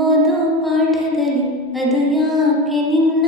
ಓದು ಪಾಠದಲ್ಲಿ ಅದು ಯಾಕೆ ನಿನ್ನ